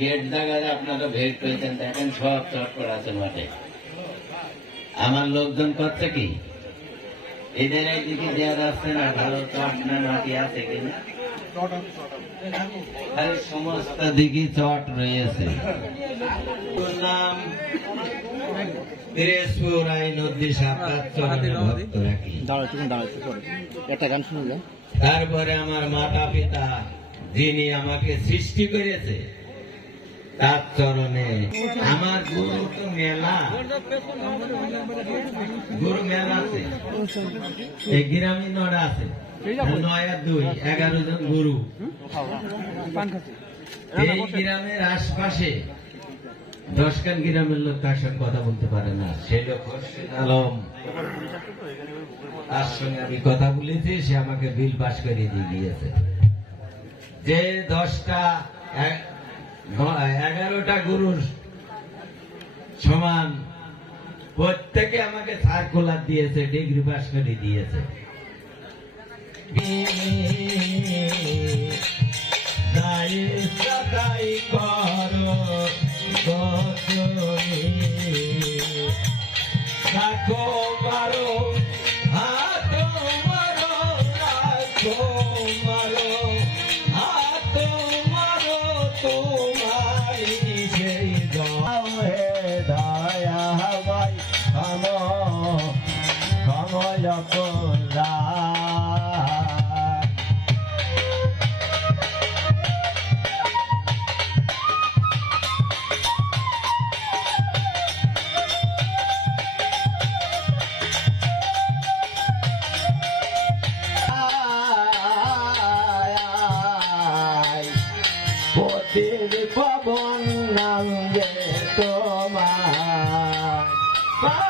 Gate জায়গায় আপনারা ভেট পেয়েছেন দেখেন সব চট করে আছে মাঠে। আমার লোকজন করছে কি? এদের এইদিকে দেওয়া যাচ্ছে না ভালো চট না মাটি আছে কিনা সমস্ত দিকে চট রয়েছে। নাম দিনাজপুর আইন ভক্ত রাখি। একটা গান শুনে তারপরে আমার মাতা পিতা যিনি আমাকে সৃষ্টি করেছে তার চরণে। আমার গুরু তো মেলা। গুরু মেলা আছে এই গ্রামে নড়া আছে। নয় দুই, এগারো জন গুরু। এই গ্রামের আশপাশে দশখান গ্রামের লোক তার সঙ্গে কথা বলতে পারে না। সে লোক আলম। তার সঙ্গে আমি কথা বলেছি, সে আমাকে বিল পাস করে দিয়ে গিয়েছে। যে দশটা এগারোটা গুরুর সমান। প্রত্যেকে আমাকে সার্কুলার দিয়েছে ডিগ্রি পাস করে দিয়েছে। সদাই করো মারো কম কমল কোলা পবন নামে তোমার পাপি অদম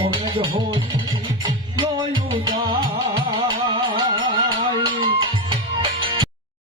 অনেক হরি নয়ুদা